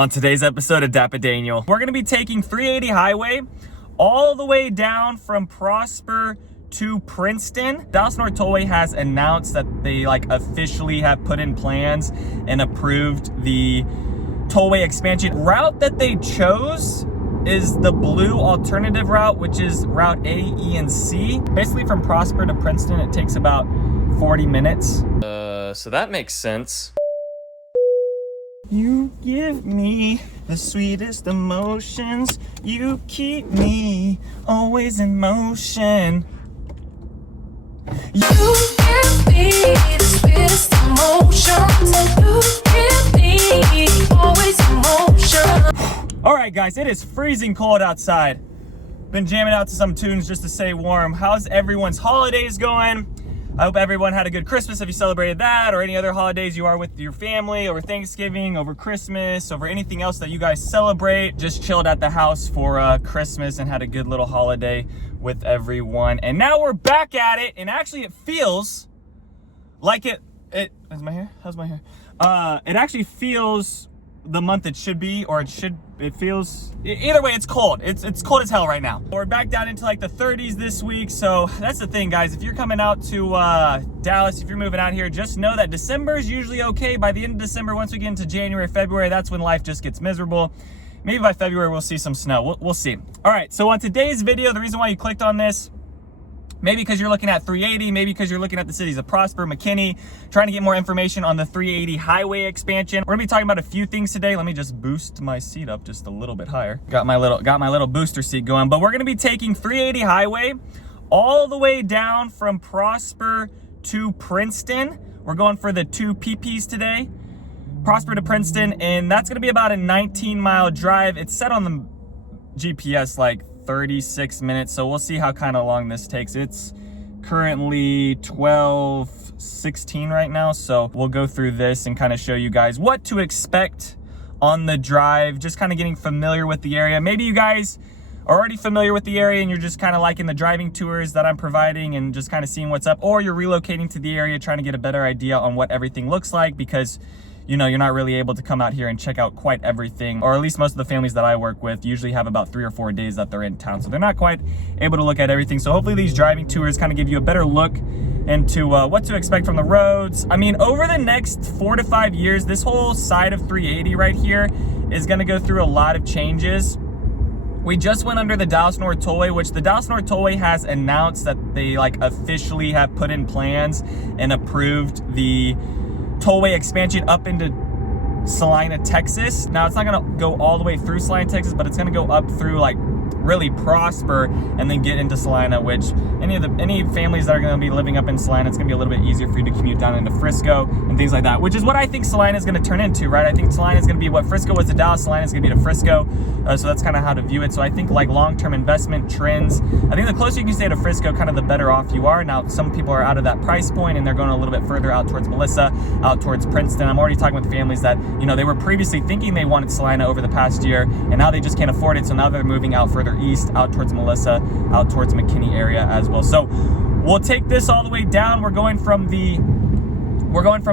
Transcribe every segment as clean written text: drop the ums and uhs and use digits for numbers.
On today's episode of DAPA.DANIEL, we're going to be taking 380 highway all the way down from Prosper to Princeton. Dallas North Tollway has announced that they officially have put in plans and approved the tollway expansion. Route that they chose is the blue alternative route, which is route A, E, and C. Basically from Prosper to Princeton, it takes about 40 minutes. So that makes sense. You give me the sweetest emotions. You keep me always in motion. You give me the sweetest emotions. You give me always in motion. All right, guys, it is freezing cold outside. Been jamming out to some tunes just to stay warm. How's everyone's holidays going? I hope everyone had a good Christmas if you celebrated that, or any other holidays you are with your family, over Thanksgiving, over Christmas, over anything else that you guys celebrate. Just chilled at the house for Christmas and had a good little holiday with everyone. And now we're back at it, and actually it feels like is my hair? How's my hair? It actually feels the month it should be, or it feels, either way, it's cold. It's cold as hell right now. We're back down into the 30s this week. So that's the thing, guys. If you're coming out to Dallas, if you're moving out here, just know that December is usually okay. By the end of December, once we get into January, February, that's when life just gets miserable. Maybe by February, we'll see some snow. We'll see. All right, so on today's video, the reason why you clicked on this, maybe because you're looking at 380, maybe because you're looking at the cities of Prosper, McKinney, trying to get more information on the 380 highway expansion. We're gonna be talking about a few things today. Let me just boost my seat up just a little bit higher. Got my little booster seat going, but we're gonna be taking 380 highway all the way down from Prosper to Princeton. We're going for the 2 PPs today, Prosper to Princeton, and that's gonna be about a 19-mile drive. It's set on the GPS 36 minutes, so we'll see how kind of long this takes. It's currently 12:16 right now, so we'll go through this and kind of show you guys what to expect on the drive, just kind of getting familiar with the area. Maybe you guys are already familiar with the area and you're just kind of liking the driving tours that I'm providing and just kind of seeing what's up, or you're relocating to the area trying to get a better idea on what everything looks like, because you're not really able to come out here and check out quite everything, or at least most of the families that I work with usually have about 3 or 4 days that they're in town, so they're not quite able to look at everything. So hopefully these driving tours kind of give you a better look into what to expect from the roads. I mean, over the next 4 to 5 years, this whole side of 380 right here is going to go through a lot of changes. We just went under the Dallas North Tollway, which the Dallas North Tollway has announced that they officially have put in plans and approved the tollway expansion up into Salina, Texas. Now it's not gonna go all the way through Salina, Texas, but it's gonna go up through really Prosper and then get into Salina, which any families that are gonna be living up in Salina, it's gonna be a little bit easier for you to commute down into Frisco and things like that, which is what I think Salina is gonna turn into, right? I think Salina is gonna be what Frisco was to Dallas, Salina is gonna be to Frisco. So that's kind of how to view it. So I think long-term investment trends, I think the closer you can stay to Frisco, kind of the better off you are. Now, some people are out of that price point and they're going a little bit further out towards Melissa, out towards Princeton. I'm already talking with families that, they were previously thinking they wanted Salina over the past year, and now they just can't afford it. So now they're moving out further east, out towards Melissa, out towards McKinney area as well. So we'll take this all the way down. We're going from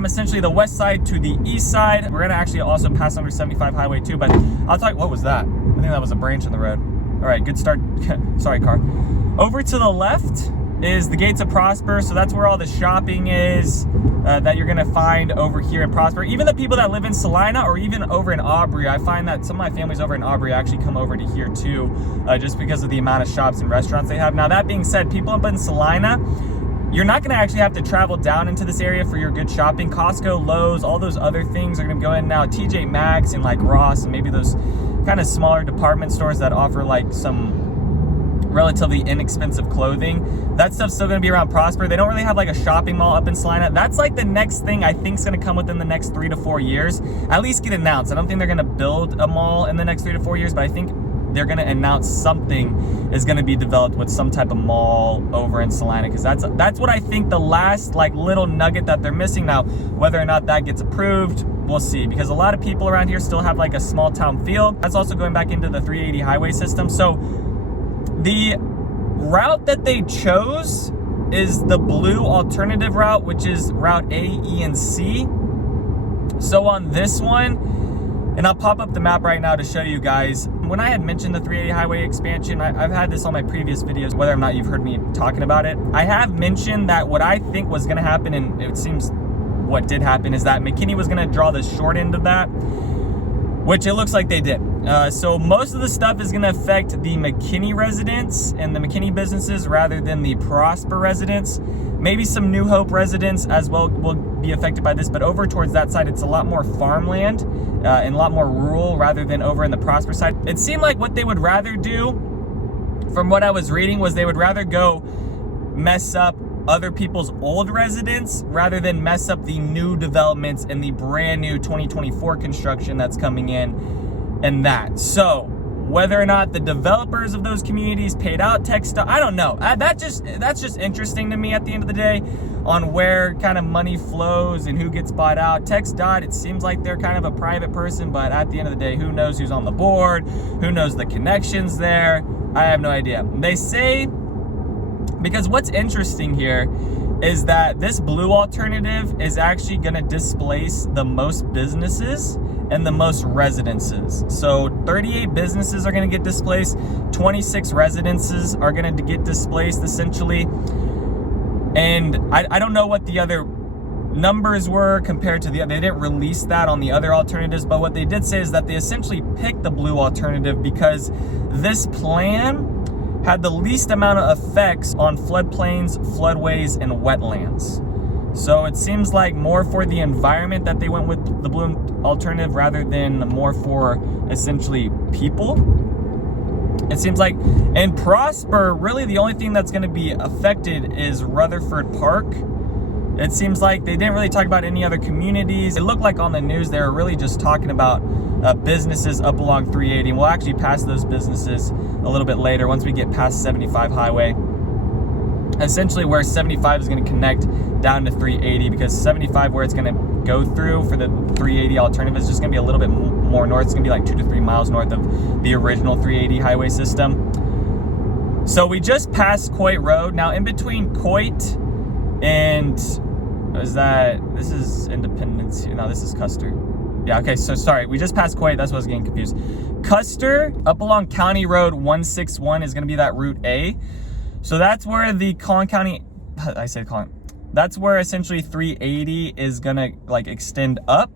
essentially the west side to the east side. We're gonna actually also pass under 75 highway too, but I'll talk, what was that? I think that was a branch in the road. All right, good start. Sorry, car. Over to the left is the gates of Prosper. So that's where all the shopping is that you're gonna find over here in Prosper. Even the people that live in Salina or even over in Aubrey, I find that some of my families over in Aubrey actually come over to here too, just because of the amount of shops and restaurants they have. Now, that being said, people up in Salina, you're not gonna actually have to travel down into this area for your good shopping. Costco, Lowe's, all those other things are gonna go in now. TJ Maxx and Ross and maybe those kind of smaller department stores that offer some relatively inexpensive clothing. That stuff's still gonna be around Prosper. They don't really have a shopping mall up in Salina. That's the next thing I think is gonna come within the next 3 to 4 years. At least get announced. I don't think they're gonna build a mall in the next 3 to 4 years, but I think they're gonna announce something is gonna be developed with some type of mall over in Salina, because that's what I think the last little nugget that they're missing. Now, whether or not that gets approved, we'll see, because a lot of people around here still have a small town feel. That's also going back into the 380 highway system. So the route that they chose is the blue alternative route, which is route A, E, and C. So on this one, And I'll pop up the map right now to show you guys. When I had mentioned the 380 highway expansion, I've had this on my previous videos, whether or not you've heard me talking about it. I have mentioned that what I think was gonna happen, and it seems what did happen, is that McKinney was gonna draw the short end of that, which it looks like they did. So most of the stuff is gonna affect the McKinney residents and the McKinney businesses rather than the Prosper residents. Maybe some New Hope residents as well will be affected by this, but over towards that side, it's a lot more farmland and a lot more rural rather than over in the Prosper side. It seemed like what they would rather do, from what I was reading, was they would rather go mess up other people's old residents rather than mess up the new developments and the brand new 2024 construction that's coming in and that. So whether or not the developers of those communities paid out TxDOT, I don't know. That's just interesting to me at the end of the day on where kind of money flows and who gets bought out. TxDOT, it seems like they're kind of a private person, but at the end of the day, who knows who's on the board? Who knows the connections there? I have no idea. They say, because what's interesting here is that this blue alternative is actually gonna displace the most businesses and the most residences. So 38 businesses are gonna get displaced, 26 residences are gonna get displaced essentially. And I don't know what the other numbers were compared to they didn't release that on the other alternatives, but what they did say is that they essentially picked the blue alternative because this plan had the least amount of effects on floodplains, floodways, and wetlands. So it seems like more for the environment that they went with the blue alternative rather than more for essentially people. It seems like in Prosper, really the only thing that's gonna be affected is Rutherford Park. It seems like they didn't really talk about any other communities. It looked like on the news they were really just talking about businesses up along 380. And we'll actually pass those businesses a little bit later once we get past 75 highway. Essentially where 75 is going to connect down to 380, because 75 where it's going to go through for the 380 alternative is just going to be a little bit more north. It's going to be like 2 to 3 miles north of the original 380 highway system. So we just passed Coit Road. Now in between Coit and this is Independence? No, this is Custer. Yeah, okay, so sorry, we just passed Coit, that's what I was getting confused. Custer, up along County Road 161 is gonna be that Route A. So that's where the Collin County, that's where essentially 380 is gonna like extend up,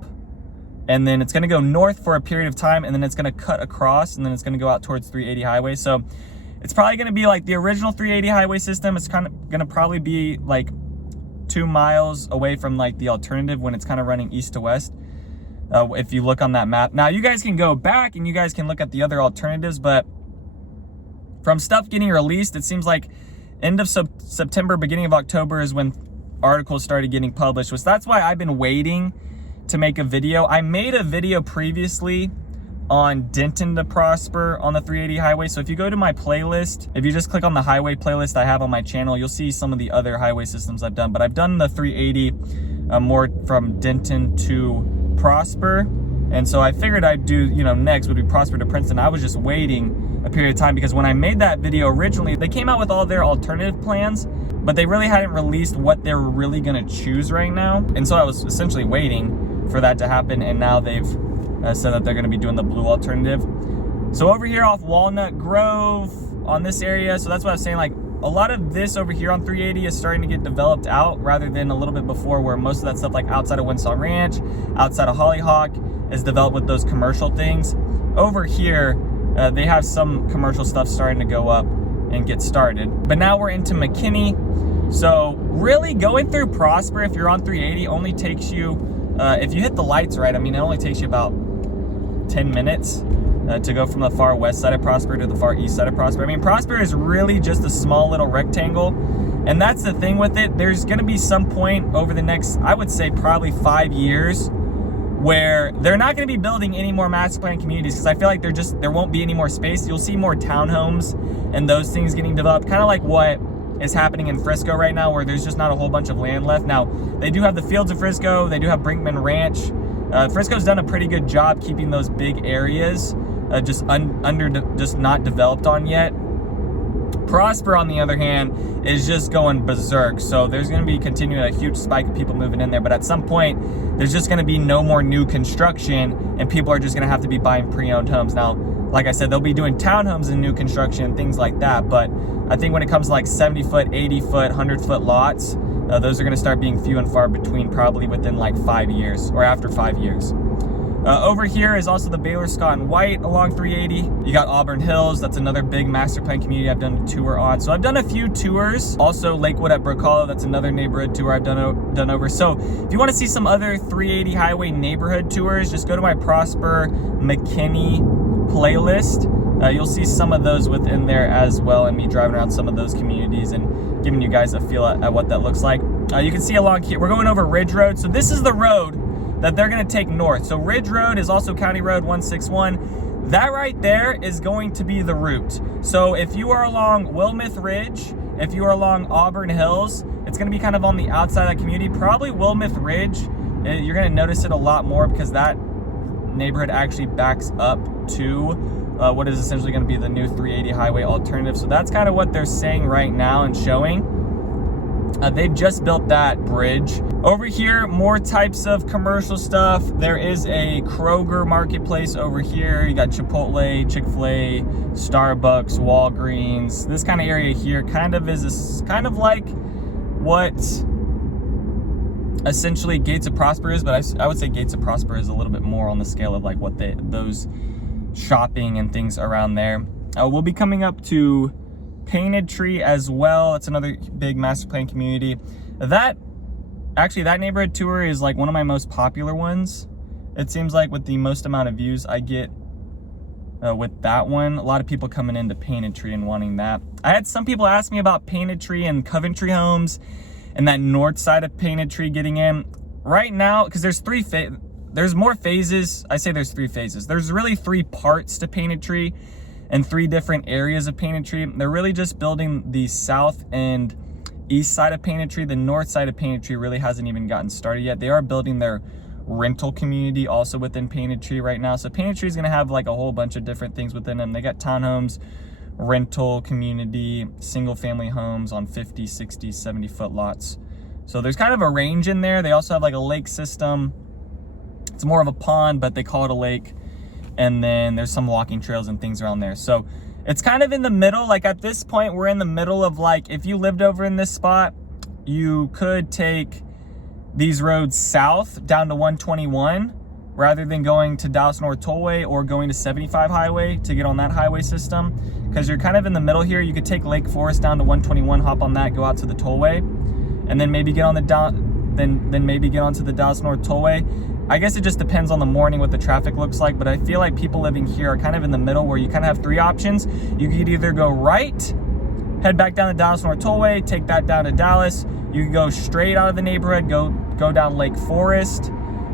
and then it's gonna go north for a period of time, and then it's gonna cut across, and then it's gonna go out towards 380 highway. So it's probably gonna be like the original 380 highway system. It's kind of gonna probably be like 2 miles away from like the alternative when it's kind of running east to west. If you look on that map. Now you guys can go back and you guys can look at the other alternatives, but from stuff getting released, it seems like end of September, beginning of October is when articles started getting published, which that's why I've been waiting to make a video. I made a video previously on Denton to Prosper on the 380 highway. So if you go to my playlist, if you just click on the highway playlist I have on my channel, you'll see some of the other highway systems I've done. But I've done the 380 more from Denton to Prosper. And so I figured I'd do, next would be Prosper to Princeton. I was just waiting a period of time because when I made that video originally, they came out with all their alternative plans, but they really hadn't released what they're really gonna choose right now. And so I was essentially waiting for that to happen, and now they've said that they're gonna be doing the blue alternative. So over here off Walnut Grove on this area, so that's what I was saying, like a lot of this over here on 380 is starting to get developed out rather than a little bit before where most of that stuff like outside of Winsong Ranch, outside of Hollyhawk is developed with those commercial things. Over here, they have some commercial stuff starting to go up and get started. But now we're into McKinney. So really going through Prosper, if you're on 380, only takes you, if you hit the lights right, I mean, it only takes you about 10 minutes to go from the far west side of Prosper to the far east side of Prosper. I mean, Prosper is really just a small little rectangle. And that's the thing with it. There's gonna be some point over the next, I would say probably 5 years, where they're not going to be building any more master plan communities because I feel like there won't be any more space. You'll see more townhomes and those things getting developed, kind of like what is happening in Frisco right now, where there's just not a whole bunch of land left. Now, they do have the fields of Frisco, they do have Brinkman Ranch. Frisco's done a pretty good job keeping those big areas just not developed on yet. Prosper, on the other hand, is just going berserk. So there's going to be continuing a huge spike of people moving in there. But at some point, there's just going to be no more new construction, and people are just going to have to be buying pre-owned homes. Now, like I said, they'll be doing townhomes in new construction and things like that. But I think when it comes to like 70-foot, 80-foot, 100-foot lots, those are going to start being few and far between, probably within like 5 years or after 5 years. Over here is also the Baylor Scott and White along 380. You got Auburn Hills. That's another big master plan community I've done a tour on. So I've done a few tours. Also Lakewood at Brook Hollow. That's another neighborhood tour I've done over. So if you want to see some other 380 highway neighborhood tours, just go to my Prosper McKinney playlist. You'll see some of those within there as well, and me driving around some of those communities and giving you guys a feel at what that looks like. You can see along here, we're going over Ridge Road. So this is the road that they're going to take north. So Ridge Road is also County Road 161. That right there is going to be the route. So if you are along Wilmeth Ridge, if you are along Auburn Hills, it's going to be kind of on the outside of that community. Probably Wilmeth Ridge, you're going to notice it a lot more because that neighborhood actually backs up to what is essentially going to be the new 380 highway alternative. So that's kind of what they're saying right now and showing. They've just built that bridge. Over here, more types of commercial stuff. There is a Kroger marketplace over here. You got Chipotle, Chick-fil-A, Starbucks, Walgreens. This kind of area here kind of like what essentially Gates of Prosper is, but I would say Gates of Prosper is a little bit more on the scale of like what those shopping and things around there. We'll be coming up to Painted Tree as well. It's another big master plan community. That neighborhood tour is like one of my most popular ones. It seems like with the most amount of views I get with that one. A lot of people coming into Painted Tree and wanting that. I had some people ask me about Painted Tree and Coventry Homes and that north side of Painted Tree getting in. Right now, because there's more phases. I say there's 3 phases. There's really 3 parts to Painted Tree and 3 different areas of Painted Tree. They're really just building the south and east side of Painted Tree. The north side of Painted Tree really hasn't even gotten started yet. They are building their rental community also within Painted Tree right now. So Painted Tree is going to have like a whole bunch of different things within them. They got townhomes, rental community, single family homes on 50, 60, 70 foot lots. So there's kind of a range in there. They also have like a lake system. It's more of a pond, but they call it a lake. And then there's some walking trails and things around there. So it's kind of in the middle. Like at this point, we're in the middle of like, if you lived over in this spot, you could take these roads south down to 121 rather than going to Dallas North Tollway or going to 75 Highway to get on that highway system. Because you're kind of in the middle here. You could take Lake Forest down to 121, hop on that, go out to the tollway, and then maybe get on the then maybe get onto the Dallas North Tollway. I guess it just depends on the morning what the traffic looks like, but I feel like people living here are kind of in the middle where you kind of have 3 options. You could either go right, head back down the Dallas North Tollway, take that down to Dallas. You could go straight out of the neighborhood, go down Lake Forest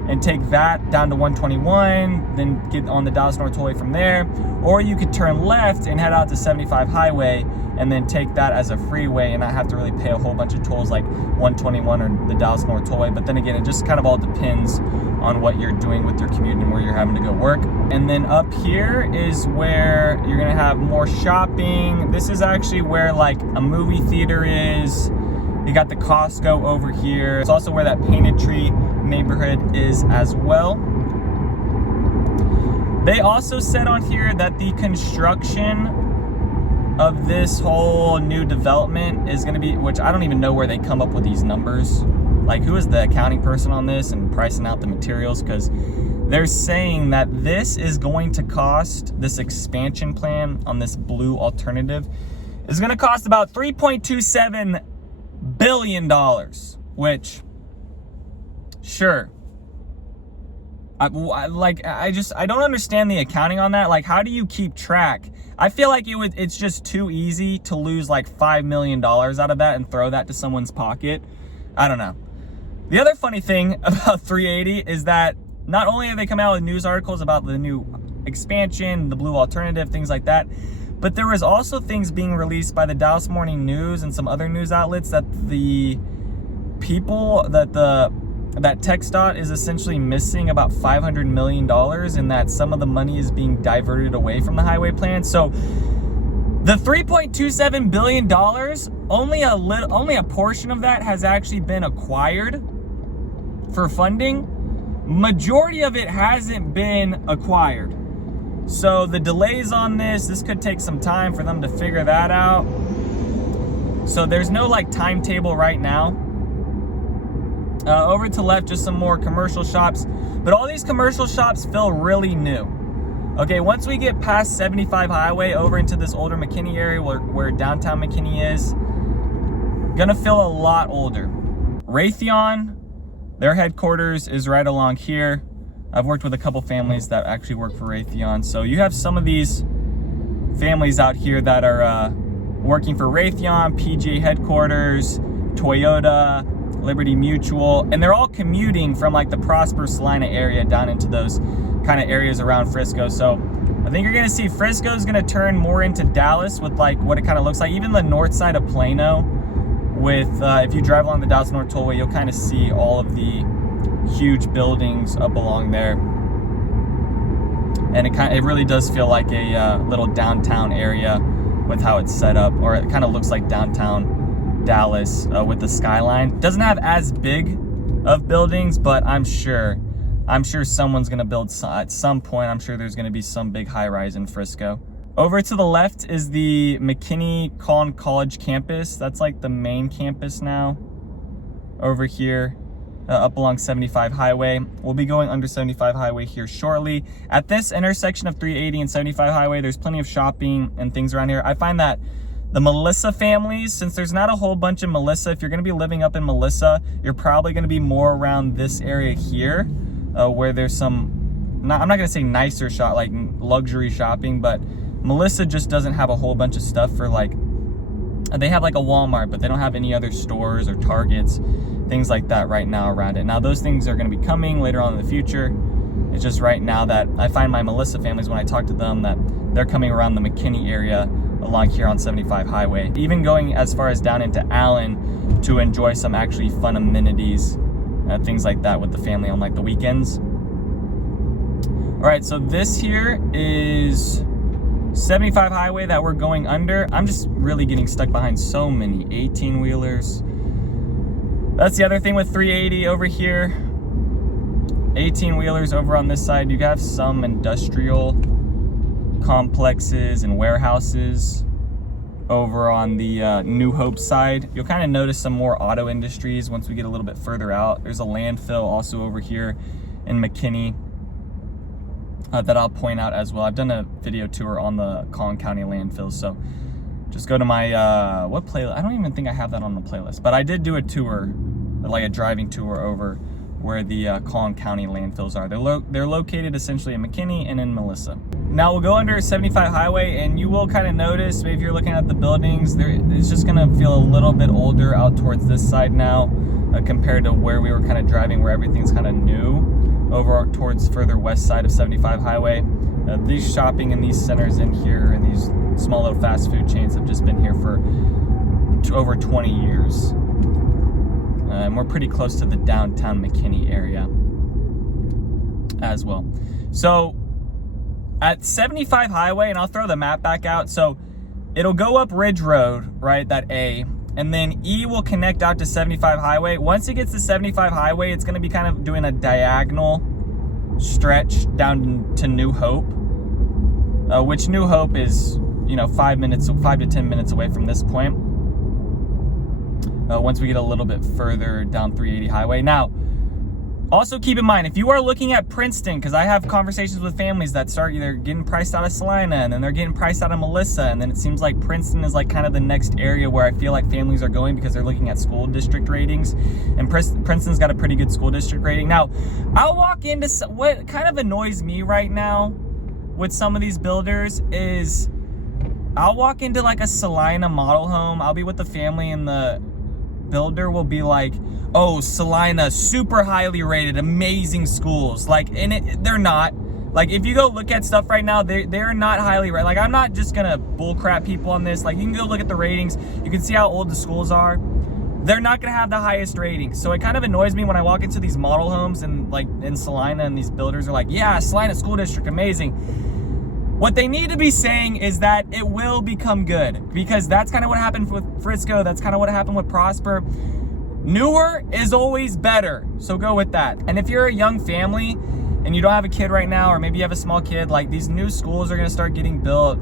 and take that down to 121, then get on the Dallas North Tollway from there. Or you could turn left and head out to 75 Highway and then take that as a freeway and not have to really pay a whole bunch of tolls like 121 or the Dallas North Tollway. But then again, it just kind of all depends on what you're doing with your commute and where you're having to go work. And then up here is where you're gonna have more shopping. This is actually where like a movie theater is. You got the Costco over here. It's also where that Painted Tree neighborhood is as well. They also said on here that the construction of this whole new development is going to be, which I don't even know where they come up with these numbers. Like, who is the accounting person on this and pricing out the materials? Because they're saying that this is going to cost, this expansion plan on this blue alternative is going to cost about $3.27 billion, which, sure. I don't understand the accounting on that. Like, how do you keep track? I feel like it's just too easy to lose like $5 million out of that and throw that to someone's pocket. I don't know. The other funny thing about 380 is that not only are they coming out with news articles about the new expansion, the blue alternative, things like that, but there was also things being released by the Dallas Morning News and some other news outlets that the people that TxDOT is essentially missing about $500 million and that some of the money is being diverted away from the highway plan. So The $3.27 billion, only a portion of that has actually been acquired for funding. Majority of it hasn't been acquired. So the delays on this could take some time for them to figure that out. So there's no like timetable right now. Over to the left, just some more commercial shops. But all these commercial shops feel really new. Okay, once we get past 75 Highway over into this older McKinney area where downtown McKinney is, gonna feel a lot older. Raytheon, their headquarters is right along here. I've worked with a couple families that actually work for Raytheon. So you have some of these families out here that are working for Raytheon, PGA headquarters, Toyota, Liberty Mutual, and they're all commuting from like the Prosper Salina area down into those kind of areas around Frisco. So I think you're gonna see Frisco is gonna turn more into Dallas with like what it kind of looks like. Even the north side of Plano with, if you drive along the Dallas North Tollway, you'll kind of see all of the huge buildings up along there. And it really does feel like a little downtown area with how it's set up, or it kind of looks like downtown Dallas with the skyline. Doesn't have as big of buildings, but I'm sure someone's gonna build at some point. I'm sure there's gonna be some big high rise in Frisco. Over to the left is the McKinney College campus. That's like the main campus now. Over here, up along 75 Highway. We'll be going under 75 Highway here shortly. At this intersection of 380 and 75 Highway, there's plenty of shopping and things around here. I find that the Melissa families, since there's not a whole bunch of Melissa, if you're gonna be living up in Melissa, you're probably gonna be more around this area here, where there's some, I'm not gonna say nicer shop, like luxury shopping, but Melissa just doesn't have a whole bunch of stuff for like, they have like a Walmart, but they don't have any other stores or Targets, things like that right now around it. Now those things are gonna be coming later on in the future. It's just right now that I find my Melissa families, when I talk to them, that they're coming around the McKinney area along here on 75 Highway, even going as far as down into Allen to enjoy some actually fun amenities, things like that with the family on like the weekends. All right, so this here is 75 Highway that we're going under. I'm just really getting stuck behind so many 18-wheelers. That's the other thing with 380 over here. 18-wheelers over on this side. You have some industrial complexes and warehouses over on the New Hope side. You'll kind of notice some more auto industries once we get a little bit further out. There's a landfill also over here in McKinney that I'll point out as well. I've done a video tour on the Collin County landfills, so just go to my what playlist? I don't even think I have that on the playlist, but I did do a tour, like a driving tour over where the Collin County landfills are. They're located essentially in McKinney and in Melissa. Now we'll go under 75 Highway, and you will kind of notice, maybe if you're looking at the buildings, it's just gonna feel a little bit older out towards this side now, compared to where we were kind of driving, where everything's kind of new, over towards further west side of 75 Highway. These shopping in these centers in here and these small little fast food chains have just been here for over 20 years. And we're pretty close to the downtown McKinney area as well. So at 75 Highway, and I'll throw the map back out, so it'll go up Ridge Road, right, that A, and then E will connect out to 75 Highway. Once it gets to 75 Highway, it's gonna be kind of doing a diagonal stretch down to New Hope, which New Hope is, 5 to 10 minutes away from this point. Once we get a little bit further down 380 Highway. Now, also keep in mind, if you are looking at Princeton, because I have conversations with families that start either getting priced out of Salina, and then they're getting priced out of Melissa, and then it seems like Princeton is like kind of the next area where I feel like families are going because they're looking at school district ratings, and Princeton's got a pretty good school district rating. Now, I'll walk into what kind of annoys me right now with some of these builders is I'll walk into like a Salina model home. I'll be with the family, and the builder will be like, oh, Salina, super highly rated, amazing schools. Like, and they're not. Like, if you go look at stuff right now, they're not highly rated. Like, I'm not just gonna bullcrap people on this. Like, you can go look at the ratings. You can see how old the schools are. They're not gonna have the highest ratings. So it kind of annoys me when I walk into these model homes and like in Salina, and these builders are like, yeah, Salina school district, amazing. What they need to be saying is that it will become good, because that's kind of what happened with Frisco. That's kind of what happened with Prosper. Newer is always better, so go with that. And if you're a young family and you don't have a kid right now, or maybe you have a small kid, like, these new schools are going to start getting built.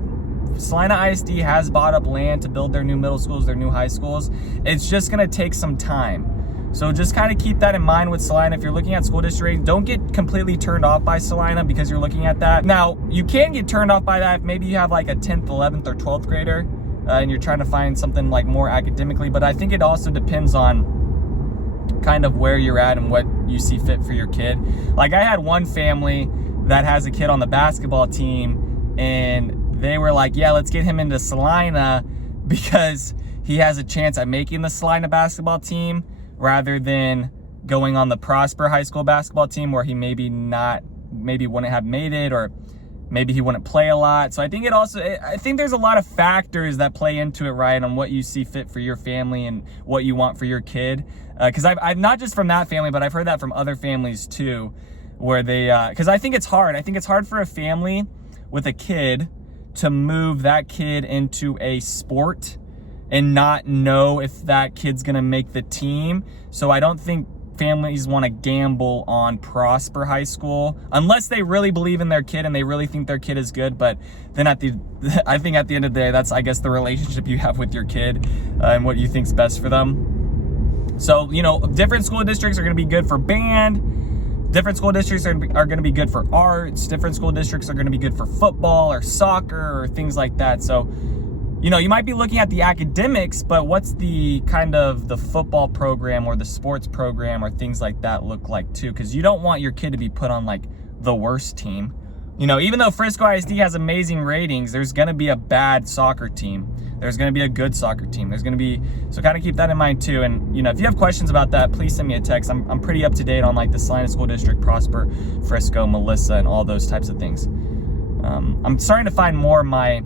Salina ISD has bought up land to build their new middle schools, their new high schools. It's just going to take some time. So just kind of keep that in mind with Salina. If you're looking at school district, don't get completely turned off by Salina because you're looking at that. Now, you can get turned off by that if maybe you have like a 10th, 11th, or 12th grader and you're trying to find something like more academically. But I think it also depends on kind of where you're at and what you see fit for your kid. Like, I had one family that has a kid on the basketball team, and they were like, yeah, let's get him into Salina because he has a chance at making the Salina basketball team, rather than going on the Prosper High School basketball team where he maybe wouldn't have made it, or maybe he wouldn't play a lot. So I think I think there's a lot of factors that play into it, right, on what you see fit for your family and what you want for your kid. Because I've not just from that family, but I've heard that from other families too, where they, because I think it's hard. I think it's hard for a family with a kid to move that kid into a sport and not know if that kid's gonna make the team. So I don't think families want to gamble on Prosper High School unless they really believe in their kid and they really think their kid is good. But then I think at the end of the day, that's, I guess, the relationship you have with your kid and what you think's best for them. So, you know, different school districts are going to be good for band. Different school districts are going to be good for arts. Different school districts are going to be good for football or soccer or things like that. So, you know, you might be looking at the academics, but what's the kind of the football program or the sports program or things like that look like too? Because you don't want your kid to be put on like the worst team. You know, even though Frisco ISD has amazing ratings, there's going to be a bad soccer team. There's going to be a good soccer team. There's going to be, so kind of keep that in mind too. And, you know, if you have questions about that, please send me a text. I'm pretty up to date on like the Salina School District, Prosper, Frisco, Melissa, and all those types of things. I'm starting to find more of my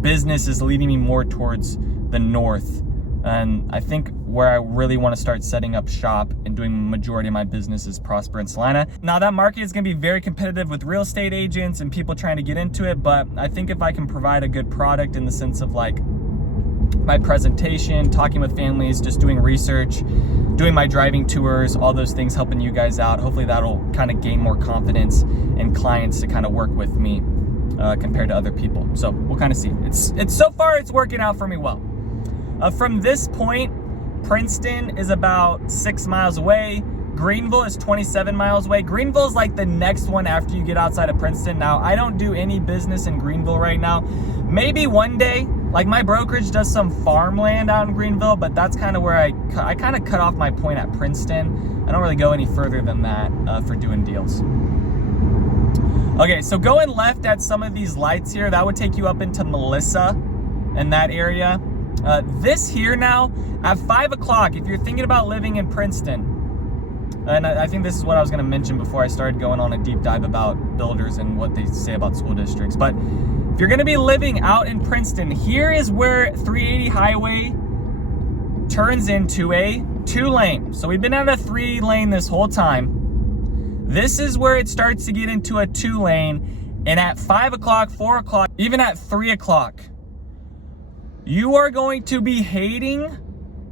business is leading me more towards the north, and I think where I really want to start setting up shop and doing the majority of my business is Prosper and Salina. Now, that market is going to be very competitive with real estate agents and people trying to get into it, but I think if I can provide a good product in the sense of like my presentation, talking with families, just doing research, doing my driving tours, all those things, helping you guys out, hopefully that'll kind of gain more confidence in clients to kind of work with me compared to other people. So we'll kind of see. It's so far it's working out for me well. From this point, Princeton is about 6 miles away. Greenville is 27 miles away. Greenville is like the next one after you get outside of Princeton. Now, I don't do any business in Greenville right now. Maybe one day, like my brokerage does some farmland out in Greenville, but that's kind of where I kind of cut off my point at Princeton. I don't really go any further than that for doing deals. Okay, so going left at some of these lights here, that would take you up into Melissa and that area. This here now, at 5 o'clock, if you're thinking about living in Princeton, and I think this is what I was going to mention before I started going on a deep dive about builders and what they say about school districts, but if you're going to be living out in Princeton, here is where 380 highway turns into a 2-lane. So we've been at a 3-lane this whole time. This is where it starts to get into a 2-lane, and at 5 o'clock, 4 o'clock, even at 3 o'clock, you are going to be hating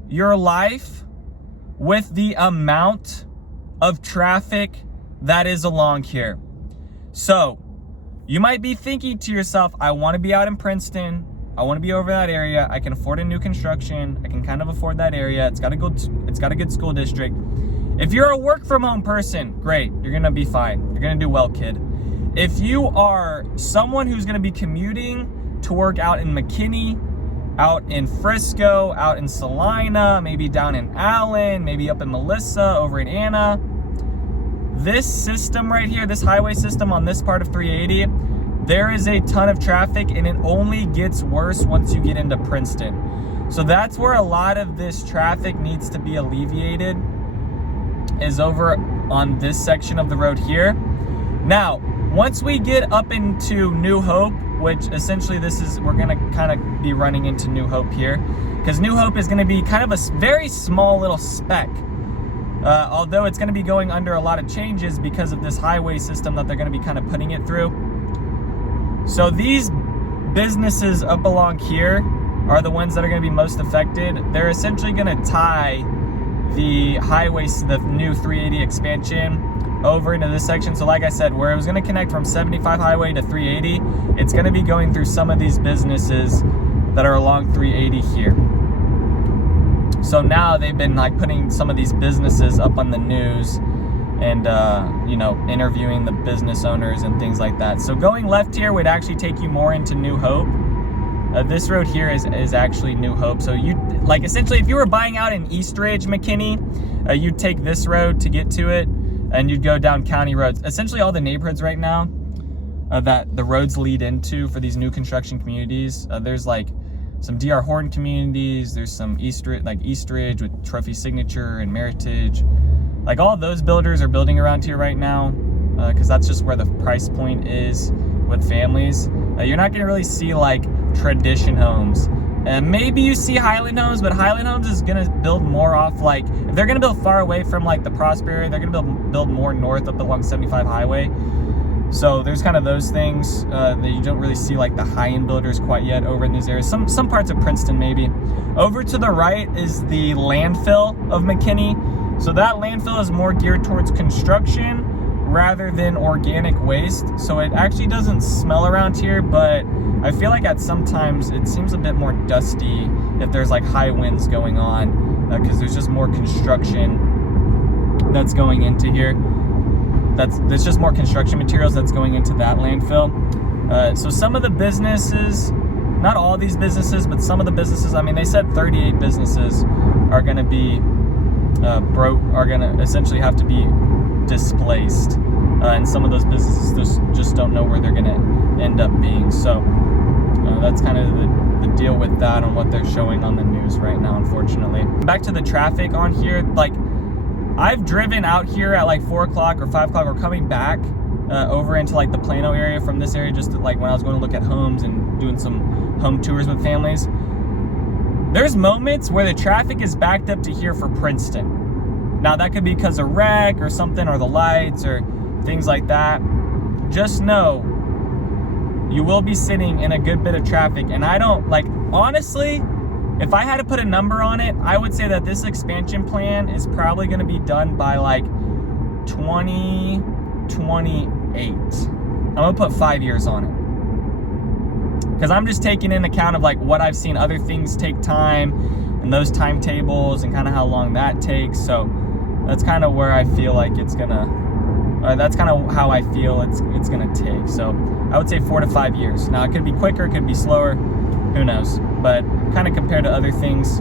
your life with the amount of traffic that is along here. So you might be thinking to yourself, I want to be out in Princeton. I want to be over that area. I can afford a new construction. I can kind of afford that area. It's got a good school district. If you're a work from home person, great. You're going to be fine. You're going to do well, kid. If you are someone who's going to be commuting to work out in McKinney, out in Frisco, out in Salina, maybe down in Allen, maybe up in Melissa, over in Anna, this system right here, this highway system on this part of 380, there is a ton of traffic, and it only gets worse once you get into Princeton. So that's where a lot of this traffic needs to be alleviated, is over on this section of the road here. Now, once we get up into New Hope, which essentially we're gonna kind of be running into New Hope here, because New Hope is gonna be kind of a very small little speck. Although it's gonna be going under a lot of changes because of this highway system that they're gonna be kind of putting it through. So these businesses up along here are the ones that are going to be most affected. They're essentially going to tie the highways, the new 380 expansion, over into this section. So like I said, where it was going to connect from 75 highway to 380, it's going to be going through some of these businesses that are along 380 here. So now they've been like putting some of these businesses up on the news and you know, interviewing the business owners and things like that. So going left here would actually take you more into New Hope. This road here is actually New Hope. So you, like, essentially if you were buying out in Eastridge, McKinney, you'd take this road to get to it, and you'd go down county roads. Essentially all the neighborhoods right now that the roads lead into for these new construction communities, there's like some D.R. Horton communities, there's some Eastridge with Trophy Signature and Meritage. Like all those builders are building around here right now because that's just where the price point is with families. You're not gonna really see like tradition homes. And maybe you see Highland Homes, but Highland Homes is gonna build more off, like, if they're gonna build far away from like the Prosper area, they're gonna build more north up along 75 highway. So there's kind of those things that you don't really see like the high-end builders quite yet over in these areas. Some parts of Princeton maybe. Over to the right is the landfill of McKinney. So that landfill is more geared towards construction rather than organic waste. So it actually doesn't smell around here, but I feel like at sometimes it seems a bit more dusty if there's like high winds going on because there's just more construction that's going into here. There's just more construction materials that's going into that landfill. So some of the businesses, not all these businesses, but some of the businesses, I mean, they said 38 businesses are going to be are going to essentially have to be displaced. And some of those businesses just don't know where they're going to end up being. So that's kind of the deal with that on what they're showing on the news right now, unfortunately. Back to the traffic on here, like I've driven out here at like 4 o'clock or 5 o'clock or coming back over into like the Plano area from this area, just to, like when I was going to look at homes and doing some home tours with families. There's moments where the traffic is backed up to here for Princeton. Now that could be because of wreck or something, or the lights or things like that. Just know you will be sitting in a good bit of traffic. And I don't, like, honestly, if I had to put a number on it, I would say that this expansion plan is probably going to be done by like 2028. I'm going to put 5 years on it. Because I'm just taking into account of like what I've seen other things take time and those timetables and kind of how long that takes. So that's kind of where I feel like it's gonna, that's kind of how I feel it's gonna take. So I would say 4 to 5 years. Now it could be quicker, it could be slower, who knows? But kind of compared to other things,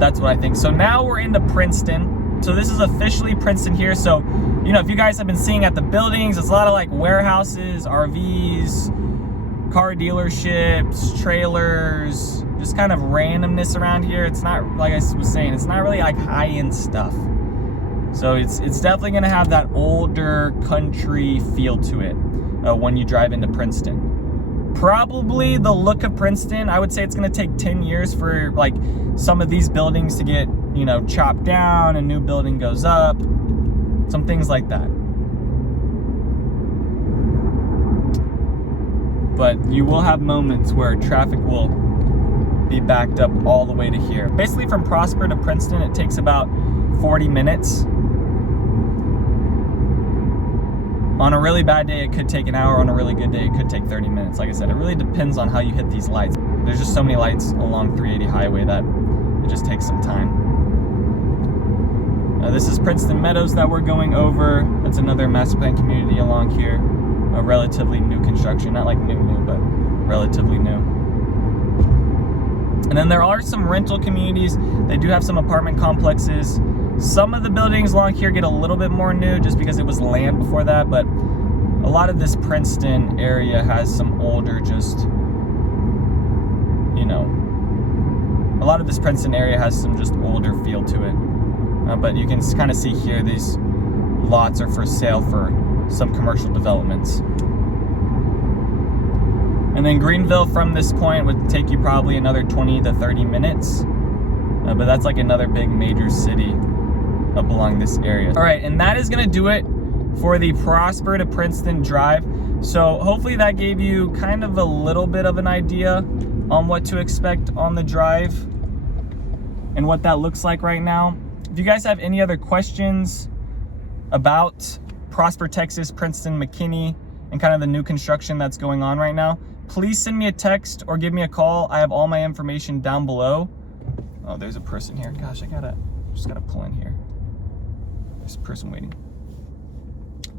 that's what I think. So now we're into Princeton. So this is officially Princeton here. So, you know, if you guys have been seeing at the buildings, it's a lot of like warehouses, RVs, car dealerships, trailers, just kind of randomness around here. It's not, like I was saying, it's not really like high-end stuff. So it's definitely gonna have that older country feel to it when you drive into Princeton. Probably the look of Princeton, I would say it's gonna take 10 years for like some of these buildings to get, you know, chopped down, a new building goes up, some things like that. But you will have moments where traffic will be backed up all the way to here. Basically from Prosper to Princeton, it takes about 40 minutes. On a really bad day, it could take an hour. On a really good day, it could take 30 minutes. Like I said, it really depends on how you hit these lights. There's just so many lights along 380 highway that it just takes some time. This is Princeton Meadows that we're going over. That's another master plan community along here. A relatively new construction, not like new, but relatively new. And then there are some rental communities. They do have some apartment complexes. Some of the buildings along here get a little bit more new just because it was land before that, but a lot of this Princeton area has some older, just, you know, a lot of this Princeton area has some just older feel to it. But you can kind of see here, these lots are for sale for some commercial developments. And then Greenville from this point would take you probably another 20 to 30 minutes. But that's like another big major city up along this area. All right, and that is gonna do it for the Prosper to Princeton drive. So hopefully that gave you kind of a little bit of an idea on what to expect on the drive and what that looks like right now. If you guys have any other questions about Prosper, Texas, Princeton, McKinney, and kind of the new construction that's going on right now, please send me a text or give me a call. I have all my information down below. Oh, there's a person here. Gosh, just gotta pull in here. There's a person waiting.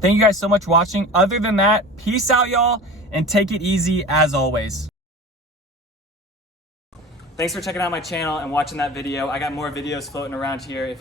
Thank you guys so much for watching. Other than that, peace out, y'all, and take it easy as always. Thanks for checking out my channel and watching that video. I got more videos floating around here.